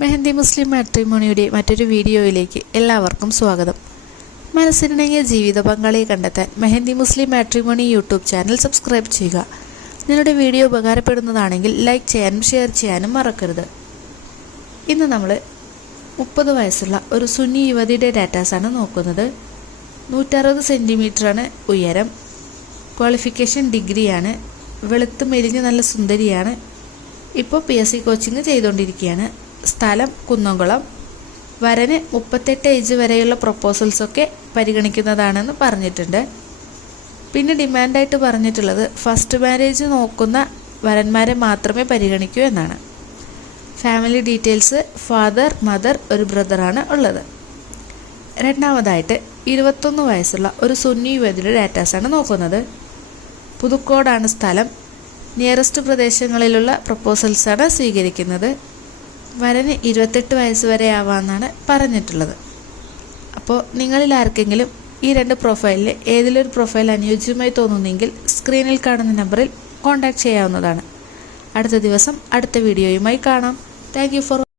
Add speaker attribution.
Speaker 1: മെഹന്തി മുസ്ലിം മാട്രിമോണിയുടെ മറ്റൊരു വീഡിയോയിലേക്ക് എല്ലാവർക്കും സ്വാഗതം. മനസ്സിനിണങ്ങിയ ജീവിത പങ്കാളിയെ കണ്ടെത്താൻ Mehandi Muslim matrimony YouTube channel subscribe ചെയ്യുക. നിങ്ങളുടെ വീഡിയോ ഉപകാരപ്പെടുന്നതാണെങ്കിൽ ലൈക്ക് ചെയ്യാനും ഷെയർ ചെയ്യാനും മറക്കരുത്. ഇന്ന് നമ്മൾ മുപ്പത് വയസ്സുള്ള ഒരു സുന്നി യുവതിയുടെ ഡാറ്റാസാണ് നോക്കുന്നത്. നൂറ്ററുപത് സെന്റിമീറ്ററാണ് ഉയരം. ക്വാളിഫിക്കേഷൻ ഡിഗ്രിയാണ്. വെളുത്ത് മെലിഞ്ഞ് നല്ല സുന്ദരിയാണ്. ഇപ്പോൾ പി എസ് സി കോച്ചിങ് ചെയ്തുകൊണ്ടിരിക്കുകയാണ്. സ്ഥലം കുന്നംകുളം വരന് മുപ്പത്തെട്ട് ഏജ് വരെയുള്ള പ്രപ്പോസൽസൊക്കെ പരിഗണിക്കുന്നതാണെന്ന് പറഞ്ഞിട്ടുണ്ട്. പിന്നെ ഡിമാൻഡായിട്ട് പറഞ്ഞിട്ടുള്ളത് ഫസ്റ്റ് മാരേജ് നോക്കുന്ന വരന്മാരെ മാത്രമേ പരിഗണിക്കൂ എന്നാണ്. ഫാമിലി ഡീറ്റെയിൽസ് ഫാദർ മദർ ഒരു ബ്രദറാണ് ഉള്ളത്. രണ്ടാമതായിട്ട് ഇരുപത്തൊന്ന് വയസ്സുള്ള ഒരു സുന്നി യുവതിയുടെ ഡാറ്റാസാണ് നോക്കുന്നത്. പുതുക്കോടാണ് സ്ഥലം. നിയറസ്റ്റ് പ്രദേശങ്ങളിലുള്ള പ്രപ്പോസൽസാണ് സ്വീകരിക്കുന്നത്. വരന് ഇരുപത്തെട്ട് വയസ്സ് വരെ ആവാമെന്നാണ് പറഞ്ഞിട്ടുള്ളത്. അപ്പോൾ നിങ്ങളിൽ ആർക്കെങ്കിലും ഈ രണ്ട് പ്രൊഫൈലിൽ ഏതിലൊരു പ്രൊഫൈൽ അനുയോജ്യമായി തോന്നുന്നെങ്കിൽ സ്ക്രീനിൽ കാണുന്ന നമ്പറിൽ കോൺടാക്റ്റ് ചെയ്യാവുന്നതാണ്. അടുത്ത ദിവസം അടുത്ത വീഡിയോയുമായി കാണാം. Thank for